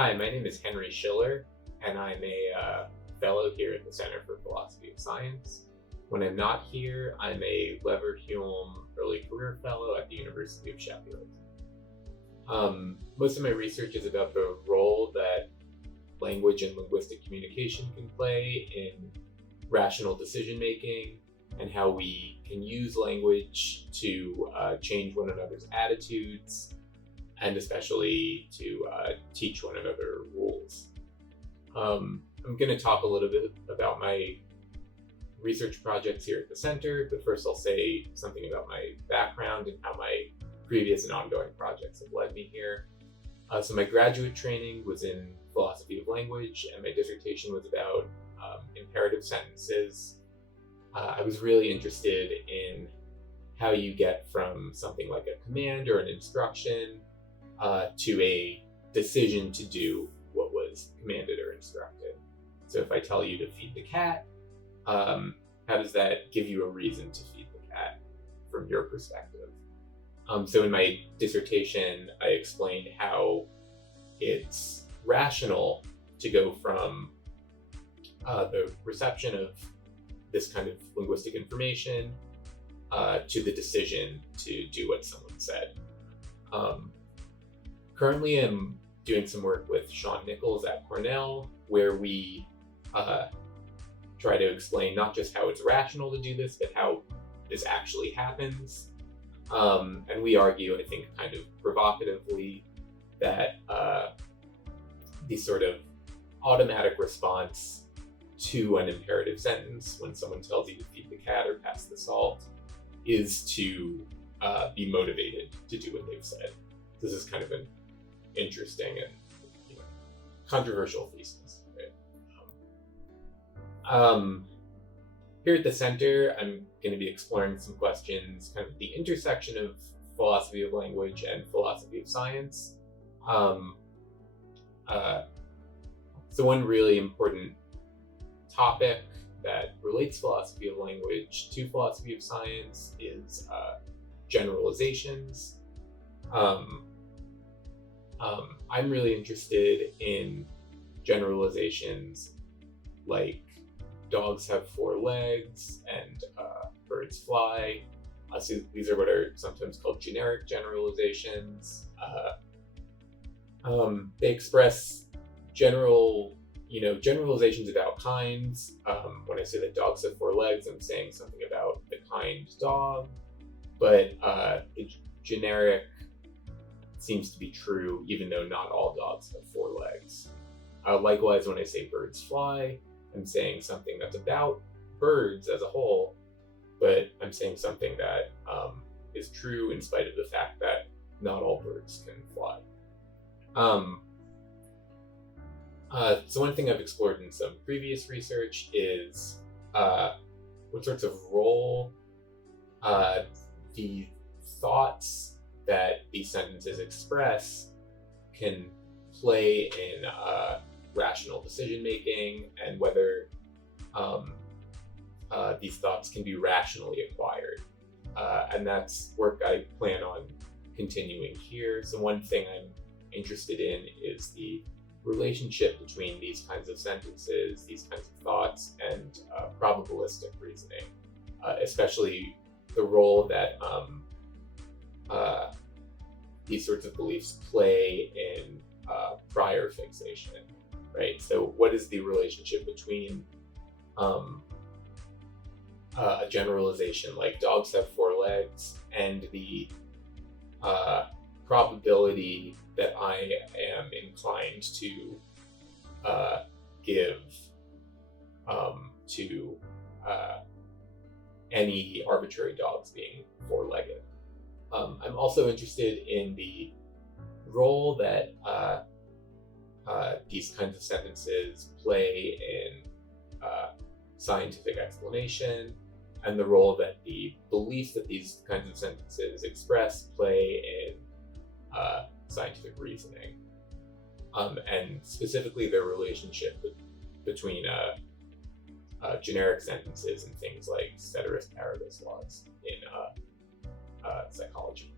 Hi, my name is Henry Schiller, and I'm a fellow here at the Center for Philosophy of Science. When I'm not here, I'm a Leverhulme Early Career Fellow at the University of Sheffield. Most of my research is about the role that language and linguistic communication can play in rational decision making, and how we can use language to change one another's attitudes, and especially to teach one another rules. I'm going to talk a little bit about my research projects here at the center, but first I'll say something about my background and how my previous and ongoing projects have led me here. So my graduate training was in philosophy of language, and my dissertation was about imperative sentences. I was really interested in how you get from something like a command or an instruction to a decision to do what was commanded or instructed. So if I tell you to feed the cat, how does that give you a reason to feed the cat from your perspective? So in my dissertation, I explained how it's rational to go from the reception of this kind of linguistic information to the decision to do what someone said. Currently, I'm doing some work with Sean Nichols at Cornell, where we try to explain not just how it's rational to do this, but how this actually happens. And we argue, I think, kind of provocatively, that the sort of automatic response to an imperative sentence when someone tells you to feed the cat or pass the salt is to be motivated to do what they've said. This is kind of an interesting and controversial thesis. Right? Here at the center, I'm going to be exploring some questions, kind of the intersection of philosophy of language and philosophy of science. So one really important topic that relates philosophy of language to philosophy of science is generalizations. I'm really interested in generalizations like dogs have four legs and birds fly. So these are what are sometimes called generic generalizations. They express generalizations about kinds. When I say that dogs have four legs, I'm saying something about the kind dog, but the generic seems to be true even though not all dogs have four legs. Likewise, when I say birds fly, I'm saying something that's about birds as a whole, but I'm saying something that is true in spite of the fact that not all birds can fly. So one thing I've explored in some previous research is what sorts of role the thoughts that these sentences express can play in rational decision making, and whether these thoughts can be rationally acquired. And that's work I plan on continuing here. So one thing I'm interested in is the relationship between these kinds of sentences, these kinds of thoughts, and probabilistic reasoning, especially the role that these sorts of beliefs play in prior fixation, right? So what is the relationship between a generalization like dogs have four legs and the probability that I am inclined to give to any arbitrary dogs being four-legged. I'm also interested in the role that these kinds of sentences play in scientific explanation, and the role that the beliefs that these kinds of sentences express play in scientific reasoning, and specifically their relationship between generic sentences and things like ceteris paribus laws in psychology.